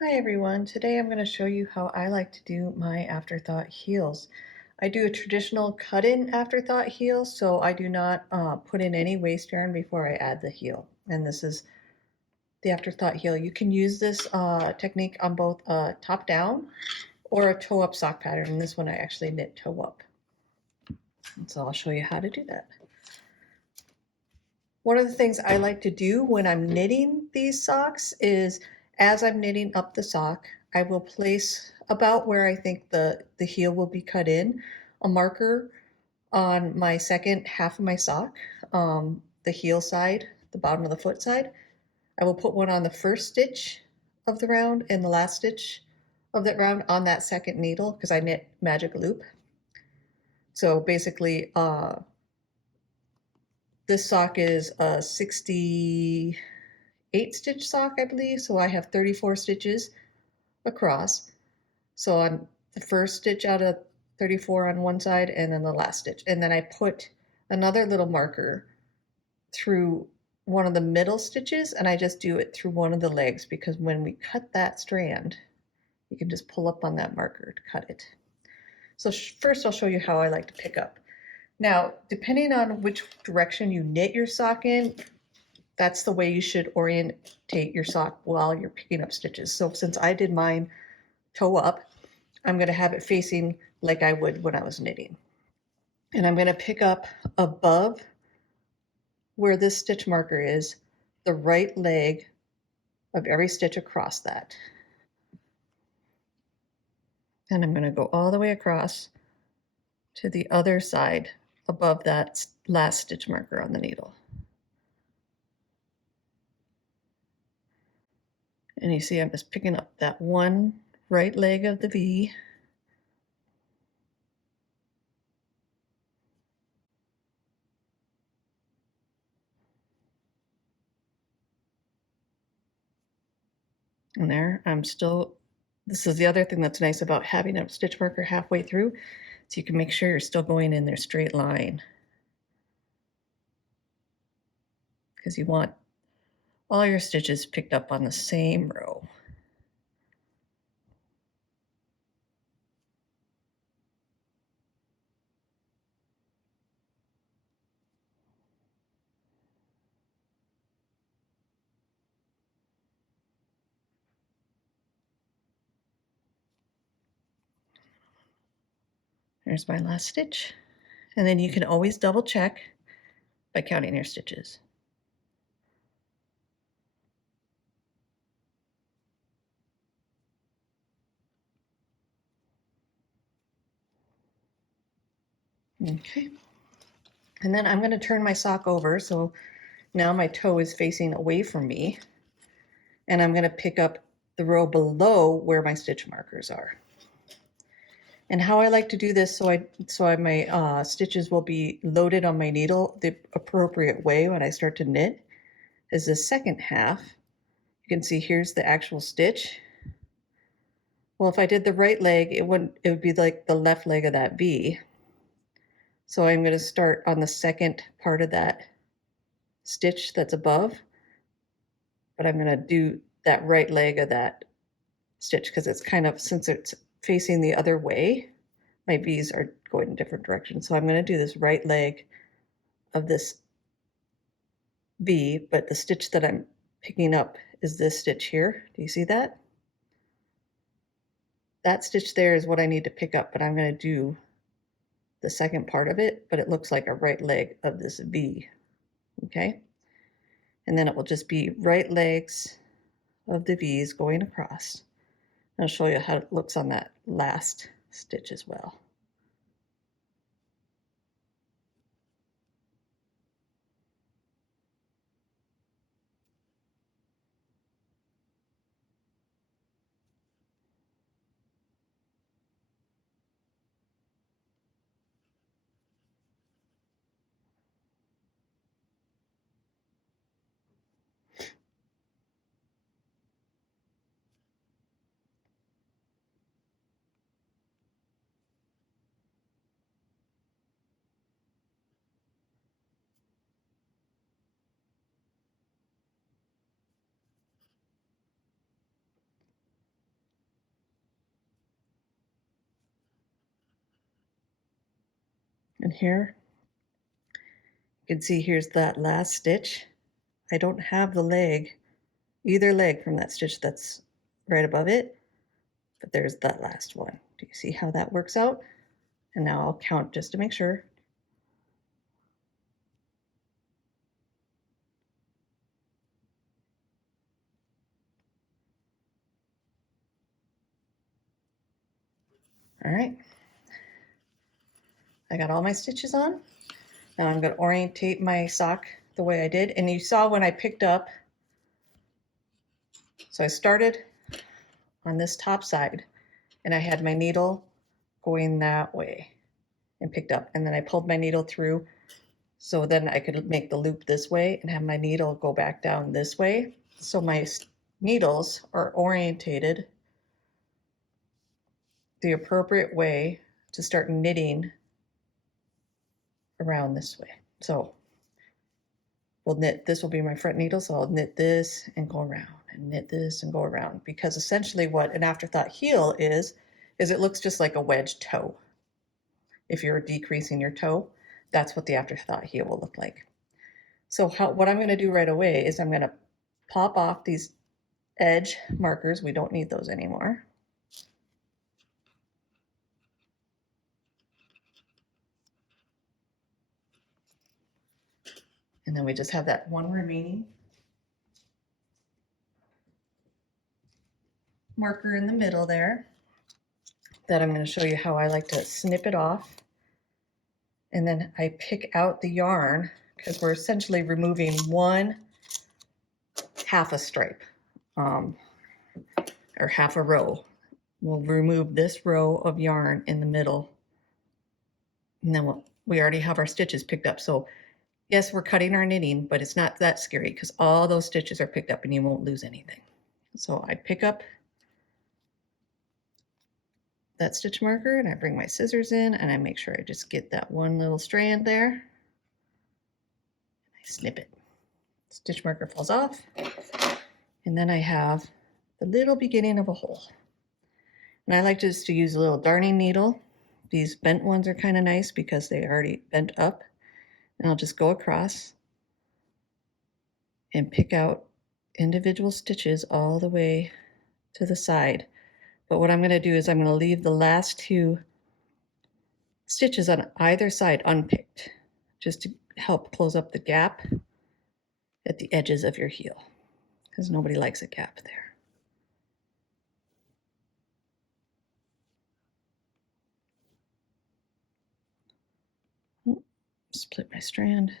Hi everyone, today I'm going to show you how I like to do my afterthought heels. I do a traditional cut-in afterthought heel, so I do not put in any waist yarn before I add the heel. And this is the afterthought heel. You can use this technique on both top down or a toe up sock pattern. And this one I actually knit toe up. And so I'll show you how to do that. One of the things I like to do when I'm knitting these socks is as I'm knitting up the sock, I will place about where I think the heel will be cut in, a marker on my second half of my sock, the heel side, the bottom of the foot side. I will put one on the first stitch of the round and the last stitch of that round on that second needle because I knit magic loop. So basically, this sock is a 68 stitch sock, I believe. So I have 34 stitches across. So on the first stitch out of 34 on one side and then the last stitch. And then I put another little marker through one of the middle stitches and I just do it through one of the legs because when we cut that strand, you can just pull up on that marker to cut it. So first I'll show you how I like to pick up. Now, depending on which direction you knit your sock in, that's the way you should orientate your sock while you're picking up stitches. So since I did mine toe up, I'm going to have it facing like I would when I was knitting. And I'm going to pick up above where this stitch marker is, the right leg of every stitch across that. And I'm going to go all the way across to the other side above that last stitch marker on the needle. And you see I'm just picking up that one right leg of the V. And there, this is the other thing that's nice about having a stitch marker halfway through, so you can make sure you're still going in their straight line. Because you want all your stitches picked up on the same row. There's my last stitch. And then you can always double check by counting your stitches. Okay. And then I'm going to turn my sock over so now my toe is facing away from me. And I'm going to pick up the row below where my stitch markers are. And how I like to do this so my stitches will be loaded on my needle the appropriate way when I start to knit is the second half. You can see here's the actual stitch. Well, if I did the right leg, it would be like the left leg of that V. So I'm going to start on the second part of that stitch that's above, but I'm going to do that right leg of that stitch because it's kind of, since it's facing the other way, my V's are going in different directions. So I'm going to do this right leg of this V, but the stitch that I'm picking up is this stitch here. Do you see that? That stitch there is what I need to pick up, but I'm going to do the second part of it, but it looks like a right leg of this V, okay? And then it will just be right legs of the V's going across. I'll show you how it looks on that last stitch as well. And here, you can see here's that last stitch. I don't have the leg, either leg from that stitch that's right above it, but there's that last one. Do you see how that works out? And now I'll count just to make sure. All right, I got all my stitches on. Now I'm going to orientate my sock the way I did. And you saw when I picked up, so I started on this top side and I had my needle going that way and picked up. And then I pulled my needle through so then I could make the loop this way and have my needle go back down this way. So my needles are orientated the appropriate way to start knitting around this way. So we'll knit, this will be my front needle, so I'll knit this and go around and knit this and go around, because essentially what an afterthought heel is it looks just like a wedge toe. If you're decreasing your toe, that's what the afterthought heel will look like. So what I'm going to do right away is I'm going to pop off these edge markers. We don't need those anymore. And then we just have that one remaining marker in the middle there that I'm going to show you how I like to snip it off. And then I pick out the yarn because we're essentially removing one half a stripe or half a row. We'll remove this row of yarn in the middle. And then we already have our stitches picked up. So yes, we're cutting our knitting, but it's not that scary because all those stitches are picked up and you won't lose anything. So I pick up that stitch marker and I bring my scissors in and I make sure I just get that one little strand there. I snip it. Stitch marker falls off. And then I have the little beginning of a hole. And I like just to use a little darning needle. These bent ones are kind of nice because they already bent up. And I'll just go across and pick out individual stitches all the way to the side. But what I'm going to do is I'm going to leave the last two stitches on either side unpicked, just to help close up the gap at the edges of your heel, because nobody likes a gap there. Split my strand.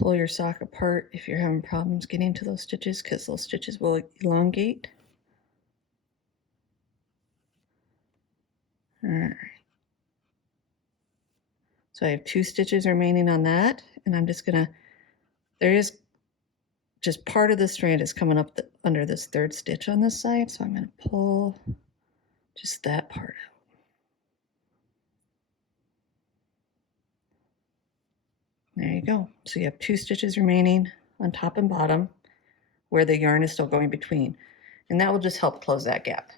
Pull your sock apart if you're having problems getting to those stitches, because those stitches will elongate. All right. So I have 2 stitches remaining on that, and I'm just gonna, there is just part of the strand is coming up under this 3rd stitch on this side, so I'm gonna pull just that part out. There you go. So you have 2 stitches remaining on top and bottom where the yarn is still going between. And that will just help close that gap.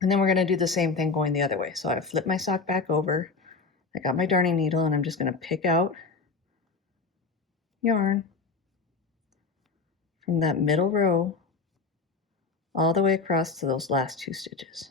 And then we're going to do the same thing going the other way. So I flip my sock back over. I got my darning needle and I'm just going to pick out yarn from that middle row all the way across to those last 2 stitches.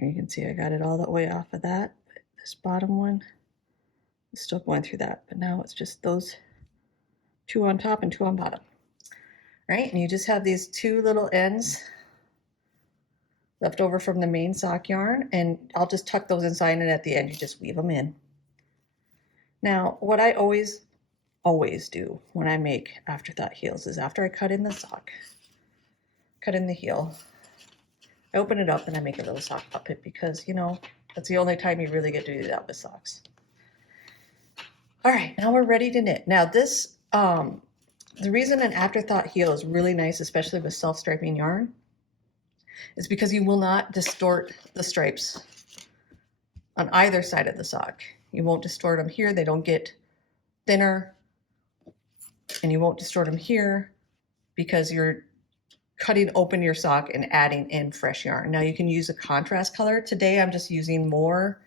Here you can see I got it all the way off of that. But this bottom one, Still going through that, but now it's just those two on top and two on bottom. Right, and you just have these two little ends left over from the main sock yarn, and I'll just tuck those inside, and at the end you just weave them in. Now, what I always do when I make Afterthought heels is after I cut in the sock, cut in the heel, I open it up and I make a little sock puppet because, you know, that's the only time you really get to do that with socks. All right, now we're ready to knit. Now this, the reason an Afterthought heel is really nice, especially with self-striping yarn, is because you will not distort the stripes on either side of the sock. You won't distort them here, they don't get thinner, and you won't distort them here because you're cutting open your sock and adding in fresh yarn. Now you can use a contrast color. Today I'm just using more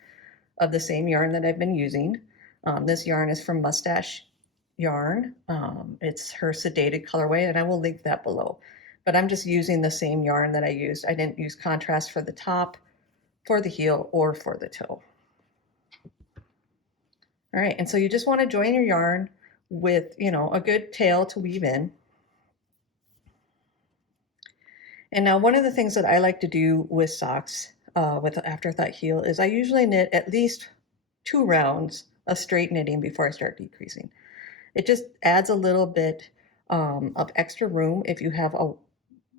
of the same yarn that I've been using. This yarn is from Mustache Yarn. It's her Sedated colorway, and I will link that below. But I'm just using the same yarn that I used. I didn't use contrast for the top, for the heel, or for the toe. All right, and so you just want to join your yarn with, you know, a good tail to weave in. And now one of the things that I like to do with socks, with the Afterthought heel, is I usually knit at least 2 rounds of straight knitting before I start decreasing. It just adds a little bit of extra room if you have a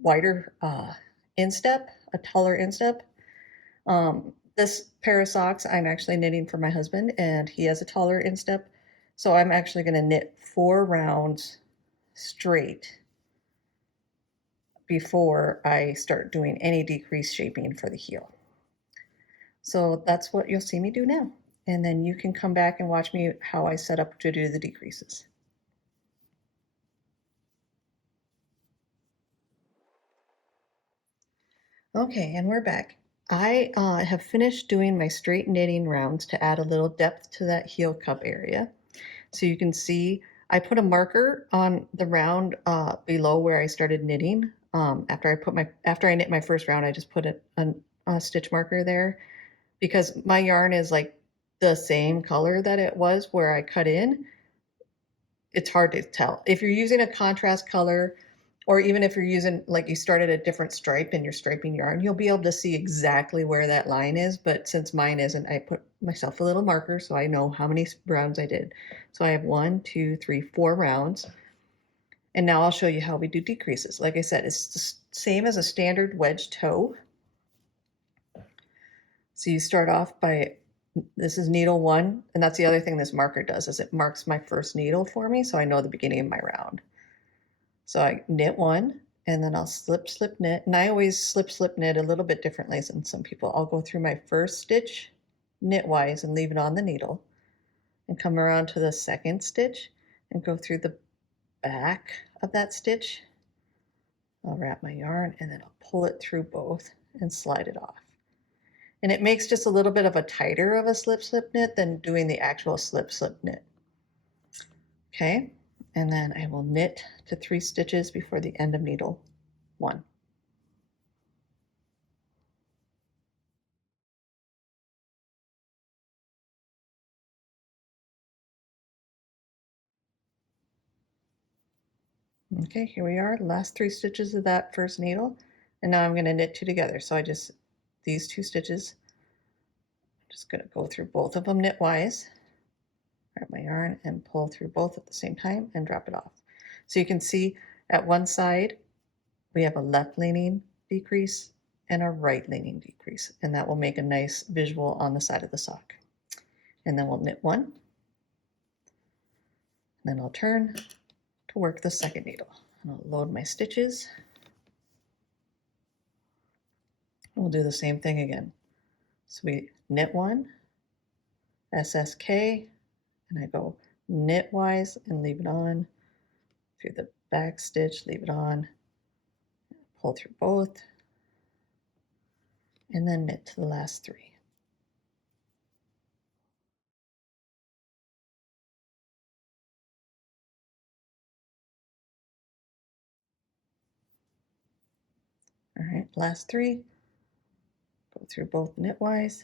wider instep, a taller instep. This pair of socks I'm actually knitting for my husband, and he has a taller instep. So I'm actually going to knit 4 rounds straight before I start doing any decrease shaping for the heel. So that's what you'll see me do now. And then you can come back and watch me how I set up to do the decreases. Okay, and we're back. I have finished doing my straight knitting rounds to add a little depth to that heel cup area. So you can see I put a marker on the round below where I started knitting. After I knit my first round, I just put a stitch marker there because my yarn is like the same color that it was where I cut in. It's hard to tell. If you're using a contrast color, or even if you're using, like you started a different stripe in your striping yarn, you'll be able to see exactly where that line is. But since mine isn't, I put myself a little marker so I know how many rounds I did. So I have 1, 2, 3, 4 rounds. And now I'll show you how we do decreases. Like I said, it's the same as a standard wedge toe. So you start off by, this is needle 1, and that's the other thing this marker does, is it marks my first needle for me so I know the beginning of my round. So I knit 1, and then I'll slip, slip, knit, and I always slip, slip, knit a little bit differently than some people. I'll go through my first stitch knitwise and leave it on the needle, and come around to the second stitch and go through the back of that stitch. I'll wrap my yarn, and then I'll pull it through both and slide it off. And it makes just a little bit of a tighter of a slip, slip, knit than doing the actual slip, slip, knit. Okay, and then I will knit to 3 stitches before the end of needle 1. Okay, here we are, last 3 stitches of that first needle, and now I'm going to knit 2 together. So these 2 stitches, I'm just going to go through both of them knitwise, wrap my yarn and pull through both at the same time and drop it off. So you can see at one side we have a left leaning decrease and a right leaning decrease, and that will make a nice visual on the side of the sock. And then we'll knit 1, then I'll turn to work the second needle, and I'll load my stitches. We'll do the same thing again. So we knit 1, SSK, and I go knitwise and leave it on through the back stitch, leave it on, pull through both, and then knit to the last 3. All right, last 3, go through both knitwise.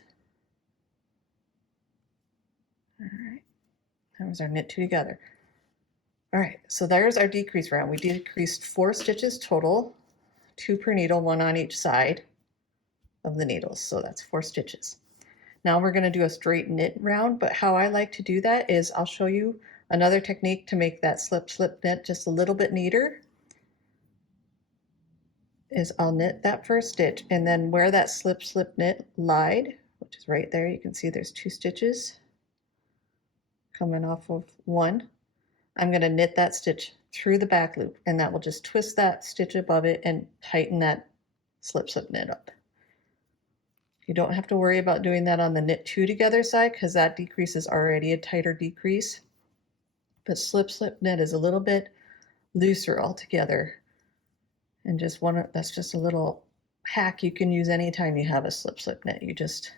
All right, There's our knit 2 together. All right, so there's our decrease round. We decreased 4 stitches total, 2 per needle, 1 on each side of the needles. So that's 4 stitches. Now we're going to do a straight knit round, but how I like to do that is I'll show you another technique to make that slip knit just a little bit neater. Is I'll knit that first stitch, and then where that slip knit lied, which is right there, you can see there's 2 stitches coming off of one. I'm going to knit that stitch through the back loop, and that will just twist that stitch above it and tighten that slip knit up. You don't have to worry about doing that on the knit 2 together side because that decrease is already a tighter decrease. But slip knit is a little bit looser altogether. And that's just a little hack you can use anytime you have a slip knit. You just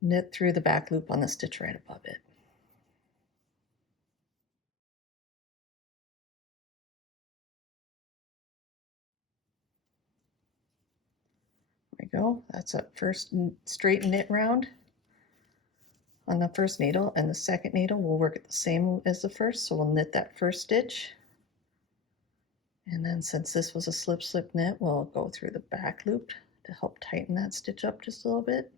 knit through the back loop on the stitch right above it. There we go. That's a first straight knit round on the first needle, and the second needle will work at the same as the first, so we'll knit that first stitch. And then since this was a slip knit, we'll go through the back loop to help tighten that stitch up just a little bit.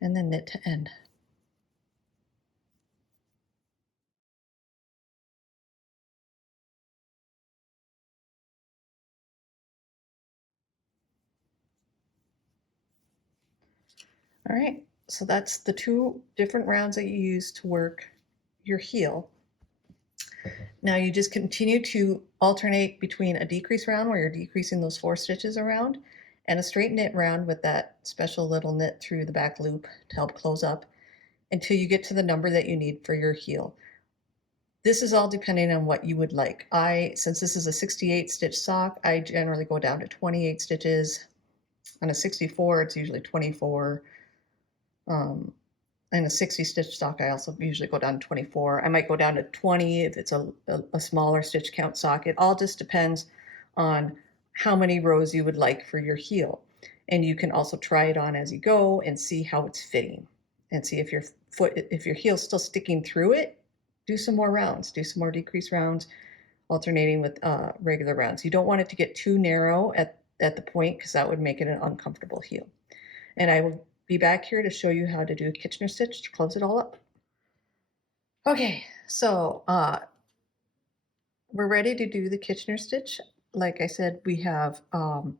And then knit to end. All right, so that's the 2 different rounds that you use to work your heel. Now you just continue to alternate between a decrease round where you're decreasing those 4 stitches around and a straight knit round with that special little knit through the back loop to help close up until you get to the number that you need for your heel. This is all depending on what you would like. Since this is a 68 stitch sock, I generally go down to 28 stitches. On a 64, it's usually 24. In a 60 stitch sock, I also usually go down to 24. I might go down to 20 if it's a smaller stitch count sock. It all just depends on how many rows you would like for your heel. And you can also try it on as you go and see how it's fitting and see if your heel's still sticking through it. Do some more rounds, do some more decrease rounds, alternating with regular rounds. You don't want it to get too narrow at the point because that would make it an uncomfortable heel. And I will be back here to show you how to do a Kitchener stitch to close it all up. Okay, so we're ready to do the Kitchener stitch. Like I said, we have all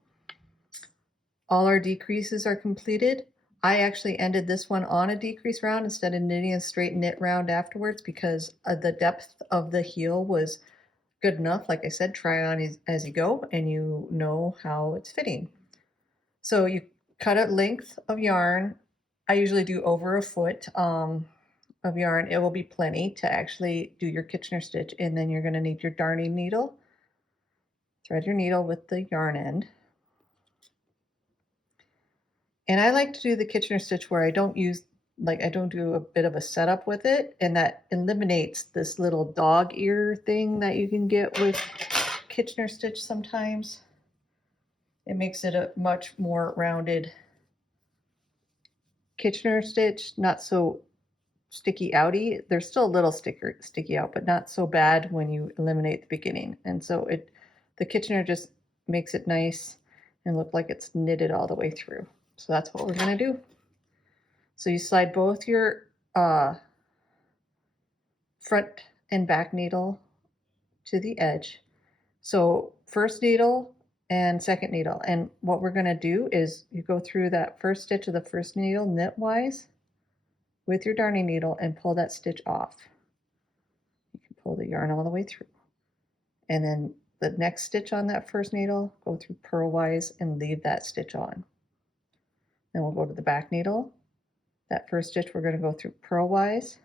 our decreases are completed. I actually ended this one on a decrease round instead of knitting a straight knit round afterwards because the depth of the heel was good enough. Like I said, try on as you go and you know how it's fitting. So you cut a length of yarn. I usually do over a foot of yarn. It will be plenty to actually do your Kitchener stitch. And then you're going to need your darning needle. Thread your needle with the yarn end. And I like to do the Kitchener stitch where I don't do a bit of a setup with it, and that eliminates this little dog ear thing that you can get with Kitchener stitch sometimes. It makes it a much more rounded Kitchener stitch, not so sticky outy. There's still a little sticky out, but not so bad when you eliminate the beginning. And so the Kitchener just makes it nice and look like it's knitted all the way through. So that's what we're going to do. So you slide both your front and back needle to the edge. So first needle and second needle. And what we're going to do is you go through that first stitch of the first needle knitwise with your darning needle and pull that stitch off. You can pull the yarn all the way through. And then the next stitch on that first needle, go through purlwise and leave that stitch on. Then we'll go to the back needle. That first stitch we're going to go through purlwise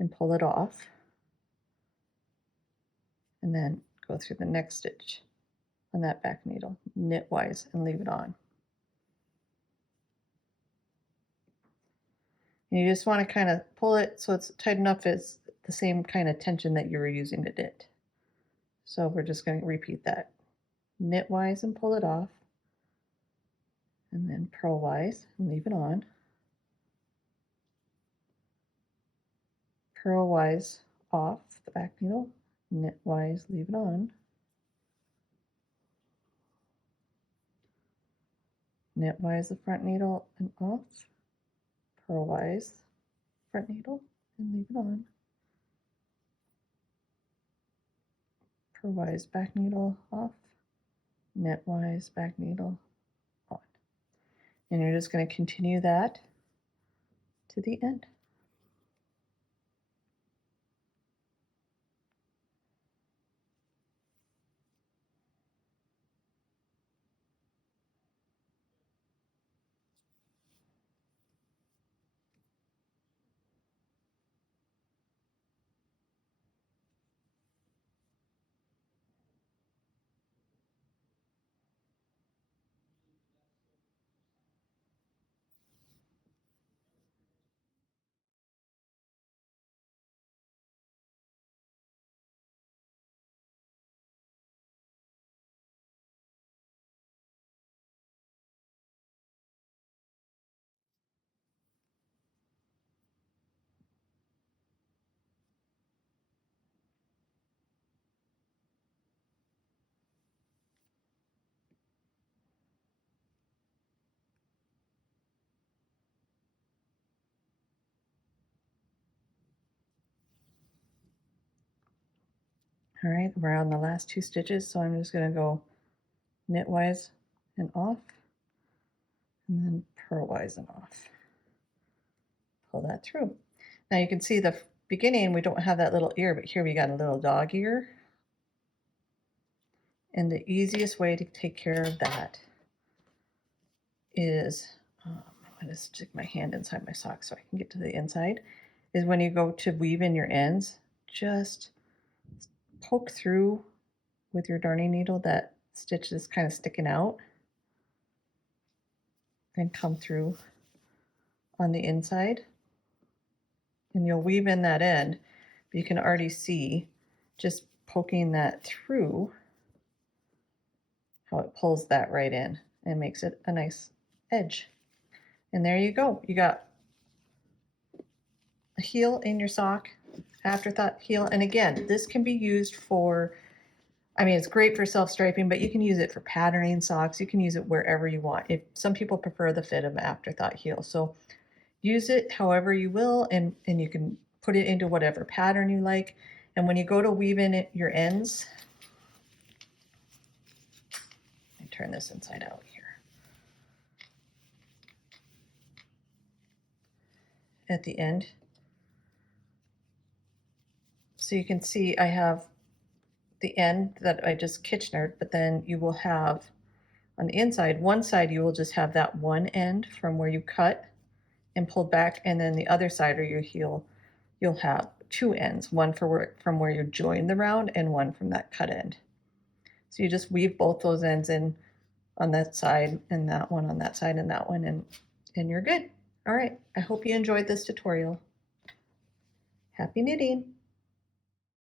and pull it off. And then go through the next stitch on that back needle, knitwise, and leave it on. And you just want to kind of pull it so it's tight enough it's the same kind of tension that you were using to knit. So we're just going to repeat that. Knitwise and pull it off. And then purlwise and leave it on. purlwise off the back needle, knitwise leave it on, knitwise the front needle and off, purlwise front needle and leave it on, purlwise back needle off, knitwise back needle on. And you're just going to continue that to the end. All right, we're on the last 2 stitches, so I'm just going to go knitwise and off, and then purlwise and off. Pull that through. Now you can see the beginning, we don't have that little ear, but here we got a little dog ear. And the easiest way to take care of that is, I'm going to stick my hand inside my sock so I can get to the inside, is when you go to weave in your ends, just poke through with your darning needle that stitch is kind of sticking out and come through on the inside. And you'll weave in that end, but you can already see just poking that through how it pulls that right in and makes it a nice edge. And there you go. You got a heel in your sock, Afterthought heel. And again, this can be used for, I mean, it's great for self-striping, but you can use it for patterning socks. You can use it wherever you want. If some people prefer the fit of Afterthought heel. So use it however you will, and you can put it into whatever pattern you like. And when you go to weave in your ends, let me turn this inside out here. At the end, so you can see I have the end that I just Kitchenered, but then you will have on the inside, one side you will just have that one end from where you cut and pulled back, and then the other side or your heel, you'll have 2 ends, one from where you join the round and one from that cut end. So you just weave both those ends in on that side and that one on that side and that one, and you're good. All right, I hope you enjoyed this tutorial. Happy knitting!